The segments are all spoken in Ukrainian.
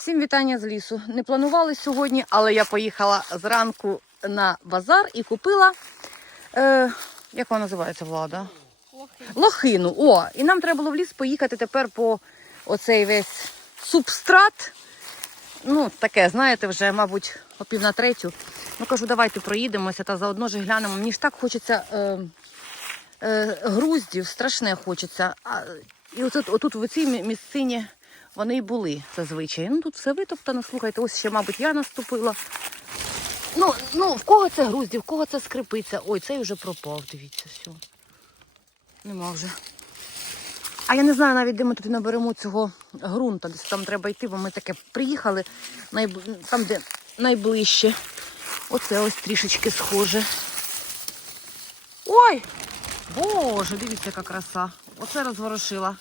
Всім вітання з лісу. Не планували сьогодні, але я поїхала зранку на базар і купила. Е, як вона називається влада? Лохину. О, і нам треба було в ліс поїхати тепер по оцей весь субстрат. Ну, таке, знаєте, вже, мабуть, о пів на третю. Ну, кажу, давайте проїдемося та заодно ж глянемо. Мені ж так хочеться е, е, груздів, страшне хочеться. А, і отут, отут в цій мі- місцині вони й були зазвичай. Ну, тут все витоптано, слухайте, ось ще, мабуть, я наступила. Ну, ну, в кого це груздів, в кого це скрипиться? Ой, цей вже пропав, дивіться, все. Нема вже. А я не знаю навіть, де ми тут наберемо цього ґрунта. Десь там треба йти, бо ми таке приїхали найб... там, де найближче. Оце ось трішечки схоже. Ой! Боже, дивіться, яка краса. Оце розворошила.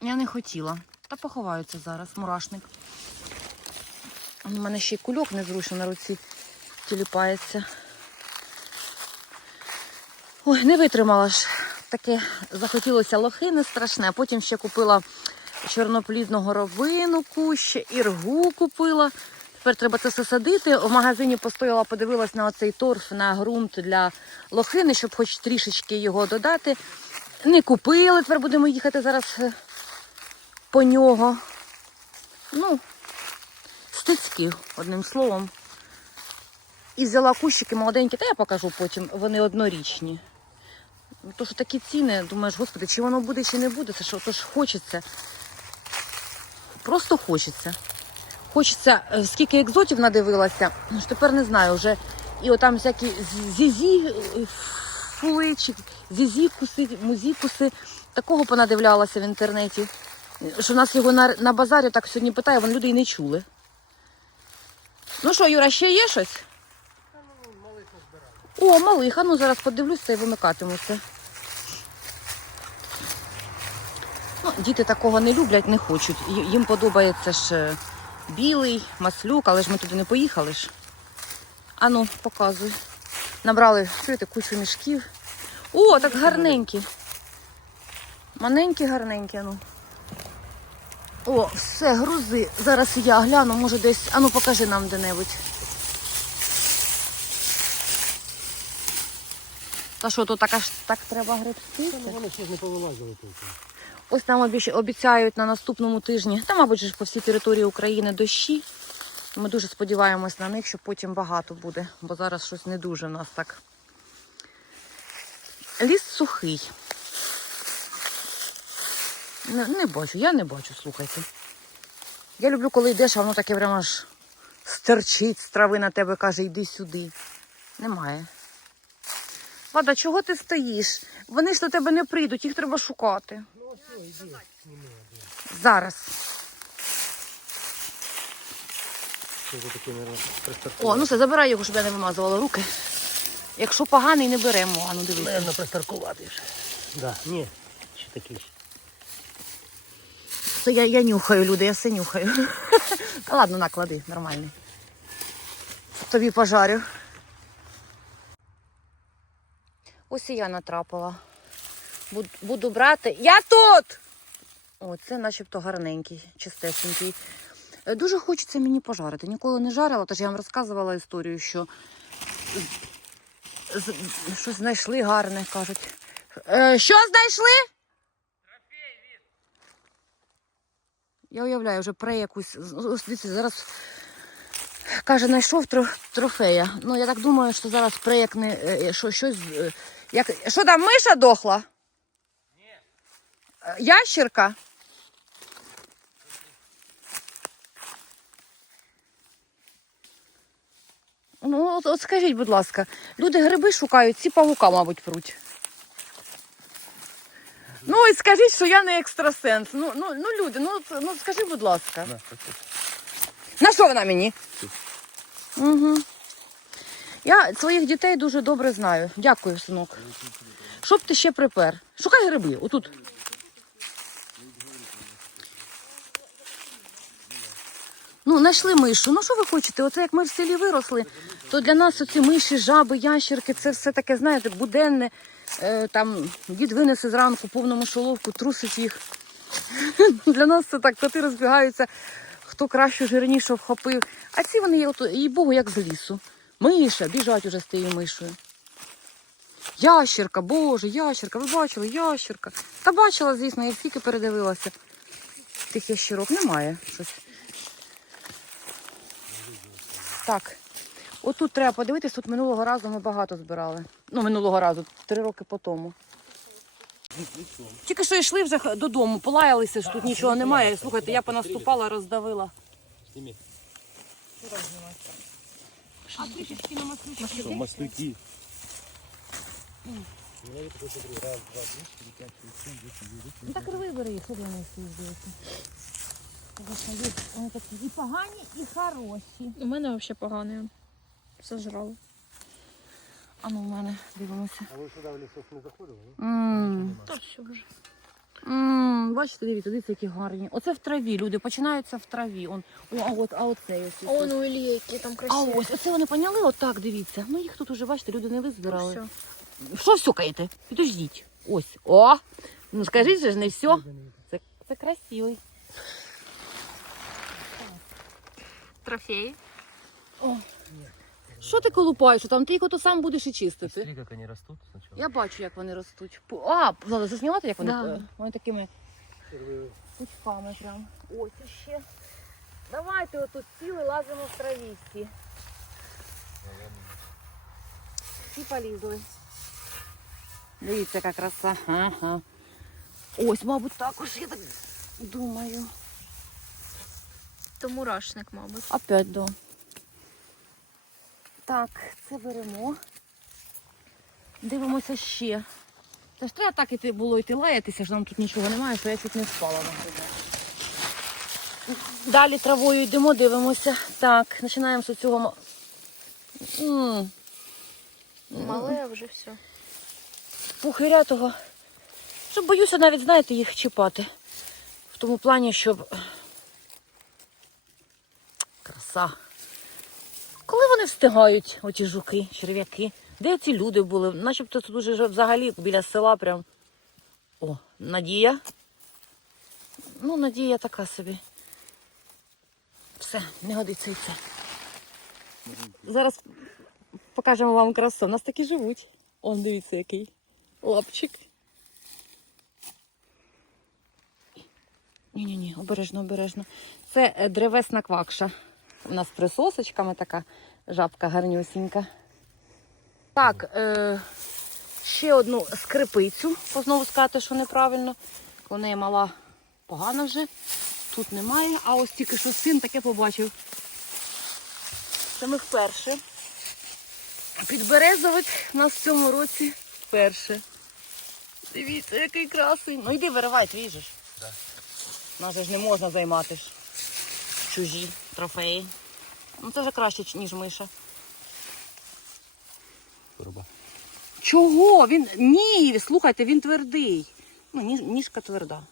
Я не хотіла. Та поховаються зараз, мурашник. У мене ще й кульок незручно на руці тіліпається. Ой, не витримала ж. Таке захотілося лохини страшне, потім ще купила чорноплідного робину куща, іргу купила. Тепер треба це все садити. В магазині постояла, подивилась на оцей торф, на ґрунт для лохини, щоб хоч трішечки його додати. Не купили, тепер будемо їхати зараз е, по нього. Ну, стецьки, одним словом. І взяла кущики молоденькі, та я покажу потім, вони однорічні. Ну, То що такі ціни, думаєш, господи, чи воно буде, чи не буде, це що, то ж хочеться. Просто хочеться. Хочеться, е, скільки екзотів надивилася, ну ж тепер не знаю вже. І отам всякі зізі, е, фуличі, зізікуси, музікуси. Такого понадивлялася в інтернеті. Що нас його на, на базарі так сьогодні питає, вон люди й не чули. Ну що, Юра, ще є щось? О, малиха, ну зараз подивлюся і вимикатимуся. Ну, діти такого не люблять, не хочуть. Їм подобається ж е, білий, маслюк, але ж ми туди не поїхали ж. Ану, показуй. Набрали, чуєте, кучу мішків. О, так гарненькі. Маленькі, гарненькі, ану. О, все, грузи. Зараз я гляну, може десь. Ану, покажи нам де-небудь. Та що, то так аж так треба гребсти? Ну, вони ще ж не повилазили тут. Ось нам обіцяють на наступному тижні, та, мабуть, ж по всій території України дощі. Ми дуже сподіваємось на них, що потім багато буде, бо зараз щось не дуже у нас так. Ліс сухий. Не, не бачу, я не бачу, слухайте. Я люблю, коли йдеш, а воно таке прямо аж стерчить з трави на тебе, каже, йди сюди. Немає. Вада, чого ти стоїш? Вони ж до тебе не прийдуть, їх треба шукати. Ну, все, йди. Зараз. О, ну все, забирай його, щоб я не вимазувала руки. Якщо поганий, не беремо. А ну дивись. Наверно, пристаркувати вже. Да, ні, ще такий. Це я, я нюхаю, люди, я все нюхаю. Ладно, наклади, нормальний. Тобі пожарю. Ось і я натрапила. Буд- Буду брати. Я тут! О, це начебто гарненький, чистесенький. Е, Дуже хочеться мені пожарити. Ніколи не жарила, тож я вам розказувала історію, що щось знайшли гарне, кажуть. Е, що знайшли? Я уявляю, вже про якусь. Ось дивіться, зараз каже, знайшов трофея. Ну, я так думаю, що зараз проєкне е, що, щось. е, Як... Що там, миша дохла? Ні. Ящерка? Ну, от, от скажіть, будь ласка, люди гриби шукають, ці павука, мабуть, пруть. Ну і скажіть, що я не екстрасенс. Ну, ну, ну люди, ну, ну скажи, будь ласка. На що вона мені? Угу. Я своїх дітей дуже добре знаю. Дякую, синок. Що б ти ще припер? Шукай гриби, отут. Ну, знайшли мишу. Ну, що ви хочете? Оце як ми в селі виросли, то для нас оці миші, жаби, ящерки, це все таке, знаєте, буденне. Е, там дід винесе зранку повну мишоловку, трусить їх. Для нас це так, коти розбігаються. хто краще жирніше вхопив. А ці вони, от, їй Богу, як з лісу. Миша, біжать уже з тією мишою. Ящерка, боже, ящерка, ви бачили, ящерка. Та бачила, звісно, я тільки передивилася. Тих ящерок немає щось. Так. Отут треба подивитись, тут минулого разу ми багато збирали. Ну, минулого разу, три роки по тому. Тільки що йшли вже додому, полаялися, що тут нічого немає. Слухайте, я понаступала, роздавила. А трішечки на маслючки. Маслюки? Ну так рви бери, що для них здається. Вони такі і погані, і хороші. У мене взагалі погане. Сожрала. А ну в мене дивимося. А вы сюда в лесок не заходили? да? М, Та все вже. м, Бачите, дивіться, дивіться, які гарні. Оце в траві. Люди починаються в траві. Он, о, а от, а оце ось. О, ну Ілі, які там А красиві. ось, оце вони поняли, отак дивіться. Ну їх тут уже, бачите, люди не визбирали. все. Що сюкаєте? Підождіть. Ось. О! Ну скажіть же ж не все. Це, це красивий. Трофеї. Що ти колупаєш? Там ти їх ото сам будеш і чистити. Смотри, как они растут сначала. Я бачу, як вони ростуть. Пу- А, треба заснімати, як вони, Да. е, вони такими пучками прям. Ось іще. Давайте отут сіли, лазимо в травісті. Всі полізли. Дивіться, яка краса. Ага. Ось, мабуть, також, я так думаю. То мурашник, мабуть. Опять до. Так, це беремо. Дивимося ще. Та ж треба так іти було йти лаятися, що нам тут нічого немає, що я чуть не впала на себе. Далі травою йдемо, дивимося. Так, починаємо з цього. Мале вже все. Пухиря того. Що боюся навіть, знаєте, їх чіпати. В тому плані, щоб. Краса. Коли вони встигають, оті жуки, черв'яки? Де ці люди були? Начебто тут уже взагалі біля села прям. О, Надія. Ну, Надія така собі. Все, не годиться і це. Зараз покажемо вам красу. У нас такі живуть. Он дивіться, який лапчик. Ні-ні-ні, обережно, обережно. Це е, древесна квакша. У нас присосочками така жабка гарнюсінька. Так, е, ще одну скрипицю, познову сказати, що неправильно. Неї мала погана вже. Тут немає, а ось тільки що син таке побачив. Це ми вперше. Підберезовик у нас в цьому році вперше. Дивіться, який красий. Ну йди виривай, твій же ж. Да. Нас же ж не можна займати. Чужі трофеї. Ну це вже краще, ніж миша. Труба. Чого? Він. Ні, слухайте, він твердий. Ну, ніж, ніжка тверда.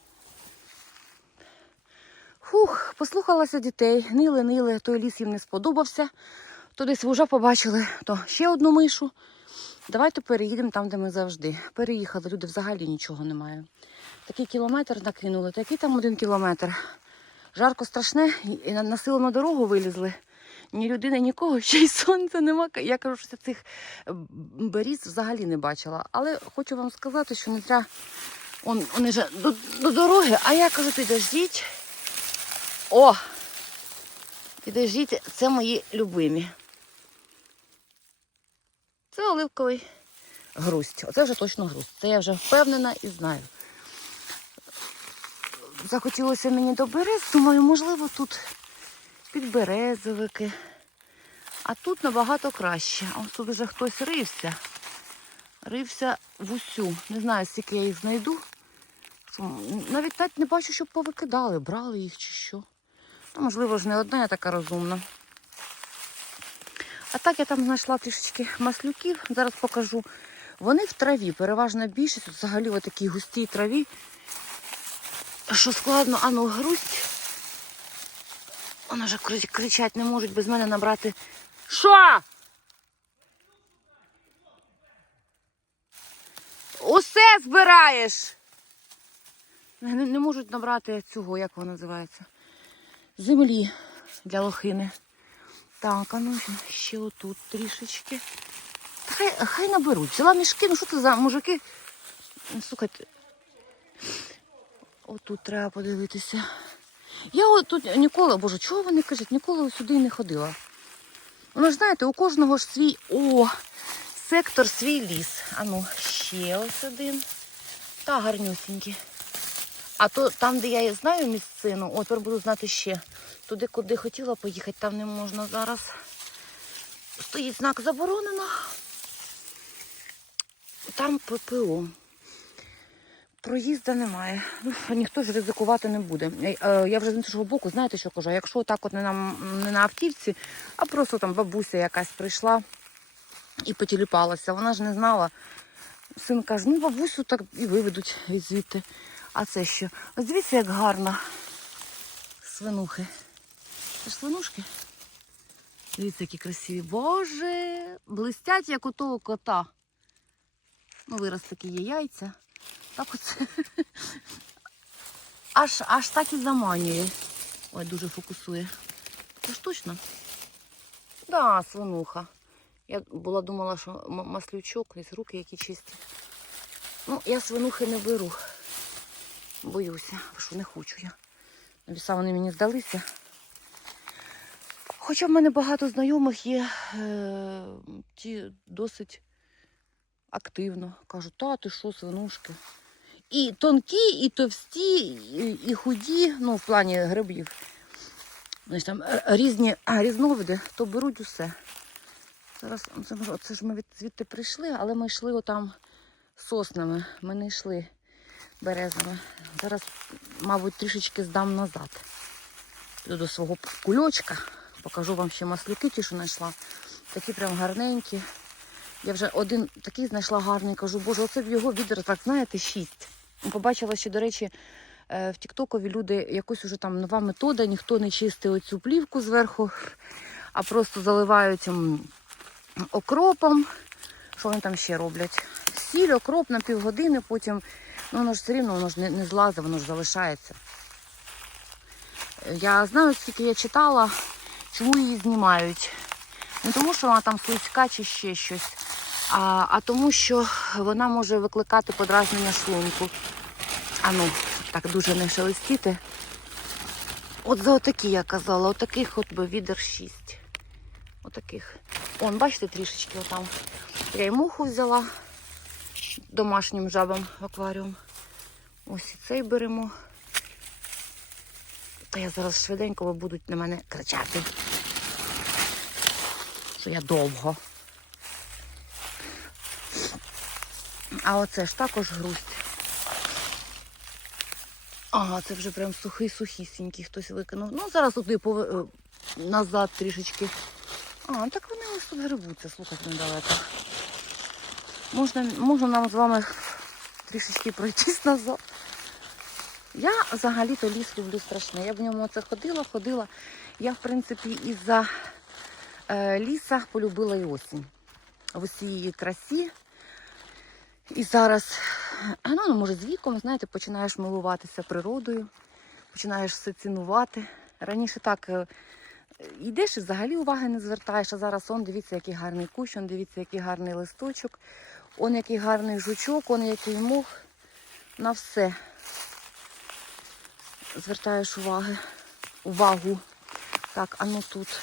Фух, послухалася дітей, нили, нили, той ліс їм не сподобався. То десь вже побачили то ще одну мишу. Давайте переїдемо там, де ми завжди. Переїхали, люди взагалі нічого немає. Такий кілометр накинули, такий там один кілометр. Жарко страшне, і на, силу на дорогу вилізли. Ні людини, нікого, ще й сонця нема. Я кажу, що цих беріз взагалі не бачила. Але хочу вам сказати, що не треба. Он, вони вже до, до дороги, а я кажу, підождіть. О! Підождіть, це мої любимі. Це оливковий грусть. Оце вже точно грусть. Це я вже впевнена і знаю. Захотілося мені до берез, думаю, можливо, тут підберезовики. А тут набагато краще. Ось тут вже хтось рився. Рився в усю. Не знаю, скільки я їх знайду. Навіть так не бачу, щоб повикидали, брали їх чи що. Ну, можливо ж не одна я така розумна. А так я там знайшла трішечки маслюків. Зараз покажу. Вони в траві, переважна більшість, взагалі в такій густій траві. Що складно, а ну грусть. Вони вже кричать, не можуть без мене набрати. Що? Усе збираєш. Не, не можуть набрати цього, як воно називається. землі для лохини. Так, а ну ще отут трішечки. Та Хай, хай наберуть. Взяла мішки, ну що це за мужики? Слухайте. Отут треба подивитися. Я от тут ніколи, боже, чого вони кажуть, ніколи сюди не ходила. Воно ж знаєте, у кожного ж свій о, сектор, свій ліс. А ну, ще ось один. Та гарнюсінький. А то там, де я знаю місцину, от тепер буду знати ще. Туди, куди хотіла поїхати, там не можна зараз. Стоїть знак заборонено. Там ППО. Проїзду немає. Ніхто ж ризикувати не буде. Е, е, Я вже з іншого боку, знаєте, що кажу? Якщо так от не на, не на автівці, а просто там бабуся якась прийшла і потіліпалася, вона ж не знала. Син каже, ну бабусю так і виведуть звідти. А це що? Ось дивіться, як гарно. Свинухи. Це ж свинушки? Дивіться, які красиві. Боже, блистять, як у того кота. Ну, вираз такі є яйця. Так оце. Аж, аж так і заманює. Ой, дуже фокусує. Це ж точно? Да, свинуха. Я була думала, що маслючок, із руки які чисті. Ну, я свинухи не беру. Боюся, що не хочу я. Віса вони мені здалися. Хоча в мене багато знайомих є, е, ті досить активно. Кажуть, та ти що, свинушки. І тонкі, і товсті, і, і худі, ну, в плані грибів. Значить, там е, різні а, різновиди, то беруть усе. Зараз ж- це ж ми від, звідти прийшли, але ми йшли отам соснами. Ми не йшли березами. Зараз, мабуть, трішечки здам назад. До свого кульочка. Покажу вам ще маслюки, ті, що знайшла. Такі прям гарненькі. Я вже один такий знайшла гарний, кажу, боже, оце в його відер, так знаєте, шість. Побачила, що, до речі, е, в Тіктокові люди якось уже там нова метода, ніхто не чистить оцю плівку зверху, а просто заливають окропом. Що вони там ще роблять? Сіль, окроп на півгодини, потім ну, воно ж все рівно воно ж не, не злазить, воно ж залишається. Я знаю, скільки я читала, чому її знімають. Не тому, що вона там слизька чи ще щось, а, а тому, що вона може викликати подразнення шлунку. А ну, так дуже не шелестіти. От за отакі я казала, отаких от би відер 6. Отаких. Он, бачите, трішечки отам. Я й муху взяла домашнім жабам в акваріум. Ось і цей беремо. Та я зараз швиденько будуть на мене кричати. Що я довго. А оце ж також грусть. Ага, це вже прям сухий сухісінький хтось викинув. Ну, зараз туди пове- е, назад трішечки. А, так вони ось тут грибуться, слухайте недалеко. Можна, можна нам з вами трішечки пройтись назад. Я взагалі-то ліс люблю страшне. Я в ньому це ходила, ходила. Я, в принципі, із-за е, ліса полюбила і осінь. В усій її красі. І зараз, а, ну, може, з віком, знаєте, починаєш милуватися природою, починаєш все цінувати. Раніше так е, йдеш і взагалі уваги не звертаєш, а зараз он дивіться, який гарний кущ, он дивіться, який гарний листочок, он який гарний жучок, он який мох. На все звертаєш уваги, увагу. Так, а ну тут.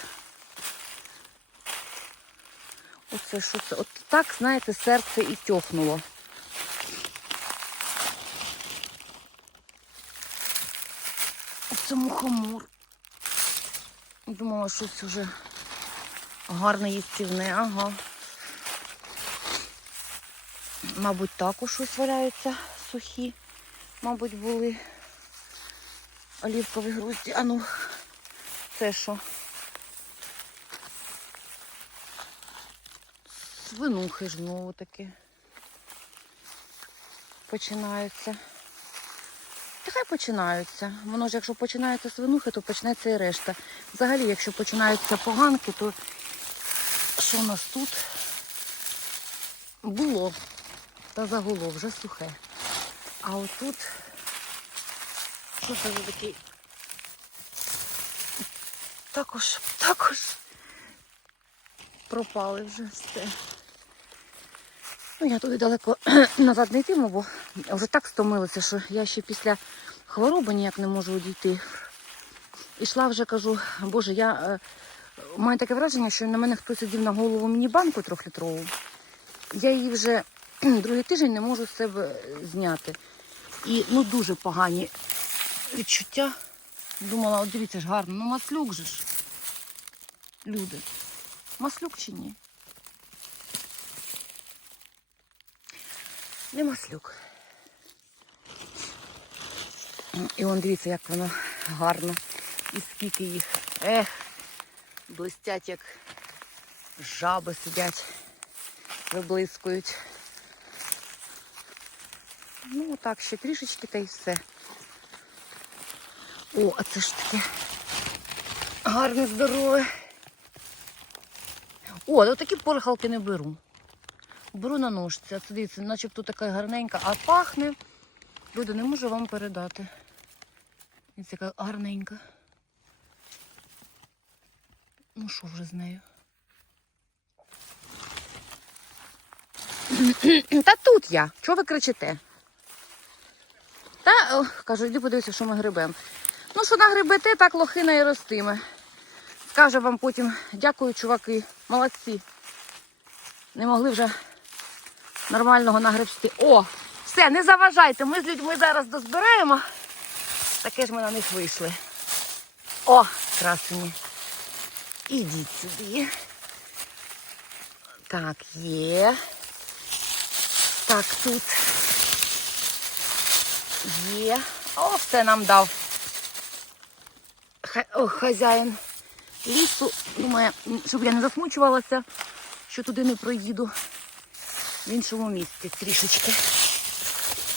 Оце що це? От так, знаєте, серце і тьохнуло. Оце мухомор. Думала, щось уже гарне їстівне, ага. Мабуть, також щось валяються сухі. Мабуть, були олівкові грузді. А ну, це що? Свинухи ж знову таки починаються. Та починаються. Воно ж, якщо починаються свинухи, то почнеться і решта. Взагалі, якщо починаються поганки, то що у нас тут? Було. Та загуло, вже сухе. А отут, що це за такий також, також пропали вже все. Ну, я туди далеко назад не йтиму, бо вже так стомилася, що я ще після хвороби ніяк не можу одійти. Ішла вже кажу, боже, я е, маю таке враження, що на мене хтось одів на голову міні-банку трьохлітрову. Я її вже другий тиждень не можу з себе зняти. І ну дуже погані відчуття. Думала, от дивіться ж гарно, ну маслюк же ж. Люди. Маслюк чи ні? Не маслюк. І он дивіться, як воно гарно. І скільки їх. Ех, блистять, як жаби сидять, виблискують. Ну, так, ще трішечки та й все. О, а це ж таке гарне, здорове. О, ну такі порхалки не беру. Беру на ножці. А дивіться, начебто така гарненька, а пахне. Люди, не можу вам передати. Ось яка гарненька. Ну що вже з нею? Та тут я. Чого ви кричите? Та, о, кажу, йди подивися, що ми грибемо. Ну, що нагребете, так лохина і ростиме. Скаже вам потім, дякую, чуваки, молодці. Не могли вже нормального нагребсти. О, все, не заважайте. Ми з людьми зараз дозбираємо. Таке ж ми на них вийшли. О, красені. Ідіть сюди. Так, є. Так, тут є. О, все нам дав. Ха- о, хазяїн лісу. Думає, щоб я не засмучувалася, що туди не проїду. В іншому місці трішечки.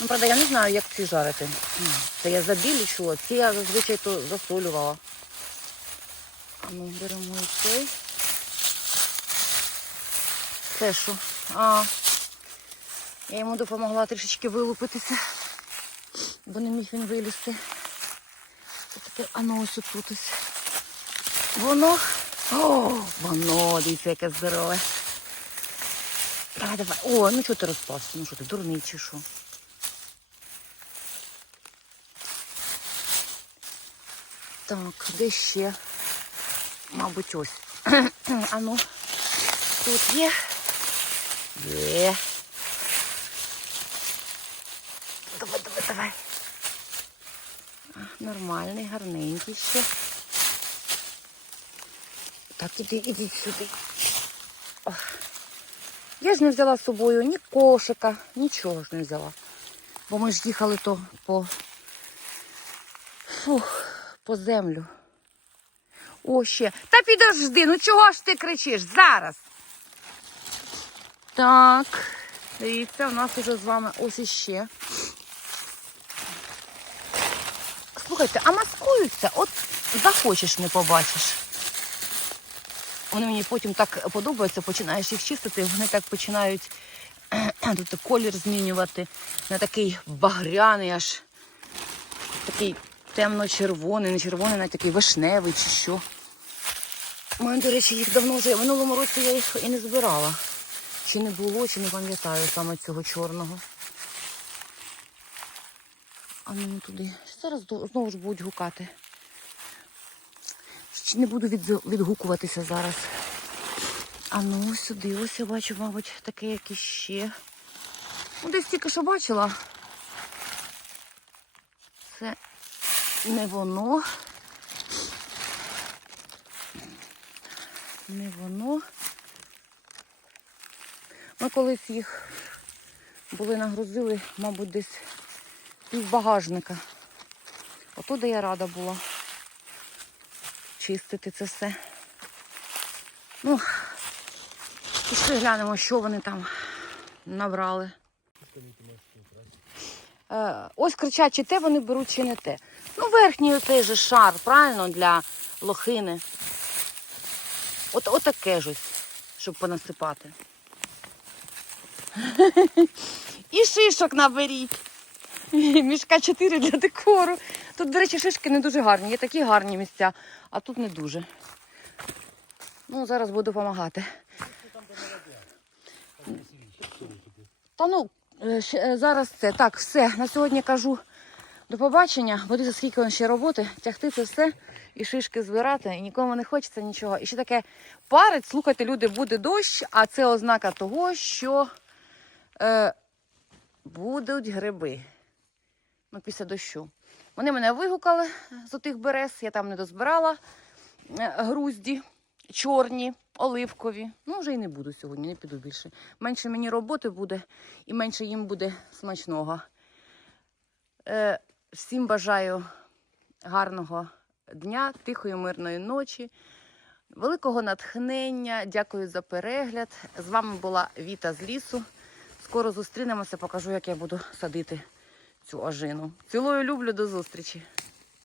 Ну, правда, я не знаю, як ці жарити. Це я забілічувала, ці я зазвичай то засолювала. А ну, беремо і цей. Це що? А, я йому допомогла трішечки вилупитися, бо не міг він вилізти. Це таке, а ну ось тут ось. Воно. О, воно, дивіться, яке здорове. А, давай. О, ну чого ти розпався? Ну що ти, дурний що? Так, де ще? Мабуть, ось. а ну, тут є. Є. Давай, давай, давай. А, Нормальний, гарненький ще. Так, іди, ідіть сюди. Я ж не взяла з собою ні кошика, нічого ж не взяла. Бо ми ж їхали то по, фух, по землю. О, ще. Та підожди, ну чого ж ти кричиш? Зараз. Так, дивіться, у нас уже з вами ось іще. Слухайте, а маскуються, от захочеш, не побачиш. Вони мені потім так подобаються, починаєш їх чистити, вони так починають тут колір змінювати на такий багряний, аж такий темно-червоний, не червоний, навіть такий вишневий чи що. У мене, до речі, їх давно вже. В минулому році я їх і не збирала. Чи не було, чи не пам'ятаю саме цього чорного. А ну туди. Зараз знову ж будуть гукати. Не буду від, відгукуватися зараз. А ну сюди, ось я бачу, мабуть, таке якесь ще. Ну, десь тільки що бачила. Це не воно. Не воно. Ми колись їх були нагрузили, мабуть, десь пів багажника. Отуди я рада була чистити це все. Ну, пішли глянемо, що вони там набрали. Е, ось кричать, чи те вони беруть, чи не те. Ну, верхній оцей же шар, правильно, для лохини. От отаке ж ось, щоб понасипати. І шишок наберіть. Мішка 4 для декору. Тут, до речі, шишки не дуже гарні. Є такі гарні місця, а тут не дуже. Ну, зараз буду допомагати. Та ну, е, е, зараз це. Так, все. На сьогодні кажу до побачення. Буде скільки ще роботи, тягти це все і шишки збирати, і нікому не хочеться нічого. І ще таке парить, слухайте, люди, буде дощ, а це ознака того, що е, будуть гриби. Ну, після дощу. Вони мене вигукали з отих берез, я там не дозбирала е, грузді, чорні, оливкові. Ну, вже і не буду сьогодні, не піду більше. Менше мені роботи буде і менше їм буде смачного. Е, всім бажаю гарного дня, тихої, мирної ночі, великого натхнення. Дякую за перегляд. З вами була Віта з лісу. Скоро зустрінемося, покажу, як я буду садити цю ажину. Цілую, люблю, до зустрічі.